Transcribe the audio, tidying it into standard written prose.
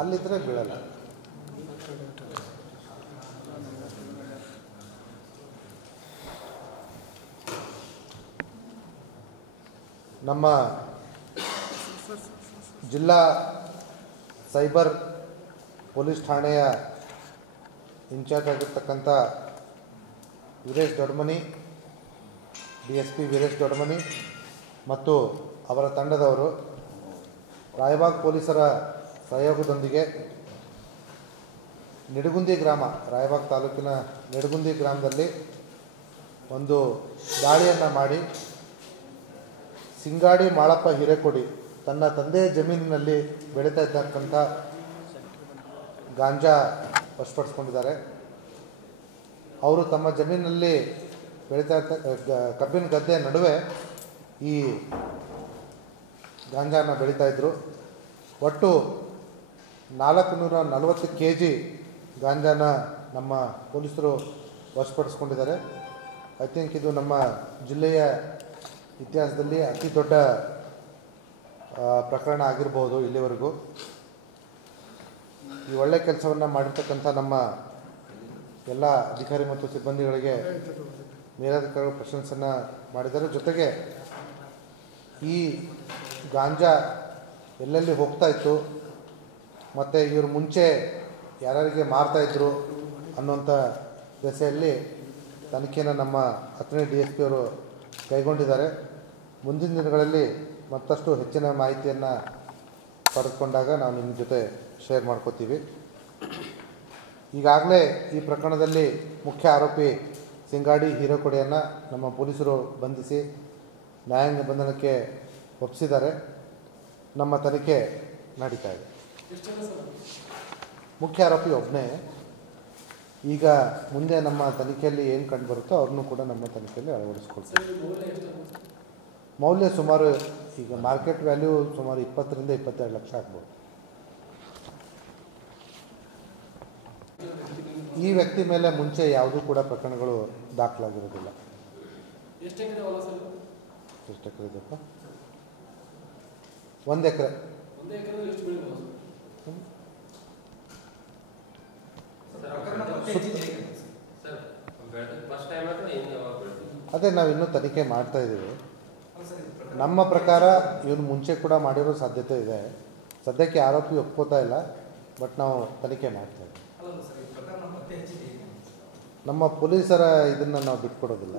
ಅಲ್ಲಿದ್ದರೆ ಬೀಳಲ್ಲ. ನಮ್ಮ ಜಿಲ್ಲಾ cyber police ಠಾಣೆಯ ಇನ್ಚಾರ್ಜ್ ಆಗಿರ್ತಕ್ಕಂಥ ವೀರೇಶ್ ದೊಡ್ಮನಿ, DSP ವೀರೇಶ್ ದೊಡ್ಮನಿ ಮತ್ತು ಅವರ ತಂಡದವರು ರಾಯಬಾಗ್ ಪೊಲೀಸರ ಸಹಯೋಗದೊಂದಿಗೆ ನಿಡಗುಂದಿ ಗ್ರಾಮ, ರಾಯಬಾಗ್ ತಾಲೂಕಿನ ನಿಡಗುಂದಿ ಗ್ರಾಮದಲ್ಲಿ ಒಂದು ದಾಳಿಯನ್ನು ಮಾಡಿ ಸಿಂಗಾಡಿ ಮಾಳಪ್ಪ ಹಿರೇಕೊಡಿ ತನ್ನ ತಂದೆಯ ಜಮೀನಿನಲ್ಲಿ ಬೆಳೀತಾ ಇದ್ದಕ್ಕಂಥ ಗಾಂಜಾ ವಶಪಡಿಸ್ಕೊಂಡಿದ್ದಾರೆ. ಅವರು ತಮ್ಮ ಜಮೀನಿನಲ್ಲಿ ಬೆಳೀತಾ ಇದ್ದ ಕಬ್ಬಿನ ಗದ್ದೆ ನಡುವೆ ಈ ಗಾಂಜಾನ ಬೆಳೀತಾ ಇದ್ದರು. ಒಟ್ಟು 440 kg ಗಾಂಜಾನ ನಮ್ಮ ಪೊಲೀಸರು ವಶಪಡಿಸ್ಕೊಂಡಿದ್ದಾರೆ. ಐ ಥಿಂಕ್ ಇದು ನಮ್ಮ ಜಿಲ್ಲೆಯ ಇತಿಹಾಸದಲ್ಲಿ ಅತಿ ದೊಡ್ಡ ಪ್ರಕರಣ ಆಗಿರ್ಬೋದು ಇಲ್ಲಿವರೆಗೂ. ಈ ಒಳ್ಳೆಯ ಕೆಲಸವನ್ನು ಮಾಡಿರ್ತಕ್ಕಂಥ ನಮ್ಮ ಎಲ್ಲ ಅಧಿಕಾರಿ ಮತ್ತು ಸಿಬ್ಬಂದಿಗಳಿಗೆ ಮೇಲಧಿಕಾರಿಗಳು ಪ್ರಶಂಸೆಯನ್ನು ಮಾಡಿದ್ದಾರೆ. ಜೊತೆಗೆ ಈ ಗಾಂಜಾ ಎಲ್ಲೆಲ್ಲಿ ಹೋಗ್ತಾ ಇತ್ತು ಮತ್ತು ಇವರು ಮುಂಚೆ ಯಾರ್ಯಾರಿಗೆ ಮಾರ್ತಾಯಿದ್ರು ಅನ್ನೋಂಥ ದೆಸೆಯಲ್ಲಿ ತನಿಖೆಯನ್ನು ನಮ್ಮ ಅಥಣಿ DSP ಅವರು ಕೈಗೊಂಡಿದ್ದಾರೆ. ಮುಂದಿನ ದಿನಗಳಲ್ಲಿ ಮತ್ತಷ್ಟು ಹೆಚ್ಚಿನ ಮಾಹಿತಿಯನ್ನು ಪಡೆದುಕೊಂಡಾಗ ನಾವು ನಿಮ್ಮ ಜೊತೆ ಶೇರ್ ಮಾಡ್ಕೋತೀವಿ. ಈಗಾಗಲೇ ಈ ಪ್ರಕರಣದಲ್ಲಿ ಮುಖ್ಯ ಆರೋಪಿ ಸಿಂಗಾಡಿ ಹಿರೇಕೊಡಿಯನ್ನು ನಮ್ಮ ಪೊಲೀಸರು ಬಂಧಿಸಿ ನ್ಯಾಯಾಂಗ ಬಂಧನಕ್ಕೆ ಒಪ್ಪಿಸಿದ್ದಾರೆ. ನಮ್ಮ ತನಿಖೆ ನಡೀತಾ ಇದೆ. ಮುಖ್ಯ ಆರೋಪಿ ಒಬ್ಬನೇ. ಈಗ ಮುಂದೆ ನಮ್ಮ ತನಿಖೆಯಲ್ಲಿ ಏನು ಕಂಡು ಬರುತ್ತೋ ಅವ್ರನ್ನೂ ಕೂಡ ನಮ್ಮ ತನಿಖೆಯಲ್ಲಿ ಅಳವಡಿಸ್ಕೊಳ್ತೀವಿ. ಮೌಲ್ಯ ಸುಮಾರು ಈಗ ಮಾರ್ಕೆಟ್ ವ್ಯಾಲ್ಯೂ ಸುಮಾರು 20 ರಿಂದ 22 ಲಕ್ಷ ಆಗ್ಬೋದು. ಈ ವ್ಯಕ್ತಿ ಮೇಲೆ ಮುಂಚೆ ಯಾವುದೂ ಕೂಡ ಪ್ರಕರಣಗಳು ದಾಖಲಾಗಿರೋದಿಲ್ಲ. ಎಷ್ಟು ಎಕರೆ ಇದೆಪ್ಪ? 1 ಎಕರೆ. ಅದೇ ನಾವು ಇನ್ನೂ ತನಿಖೆ ಮಾಡ್ತಾ ಇದ್ದೀವಿ. ನಮ್ಮ ಪ್ರಕಾರ ಇವನು ಮುಂಚೆ ಕೂಡ ಮಾಡಿರೋ ಸಾಧ್ಯತೆ ಇದೆ. ಸದ್ಯಕ್ಕೆ ಆರೋಪಿ ಒಪ್ಕೋತಾ ಇಲ್ಲ, ಬಟ್ ನಾವು ತನಿಖೆ ಮಾಡ್ತಾ ಇದ್ದೀವಿ. ನಮ್ಮ ಪೊಲೀಸರ ಇದನ್ನು ನಾವು ಬಿಟ್ಕೊಡೋದಿಲ್ಲ.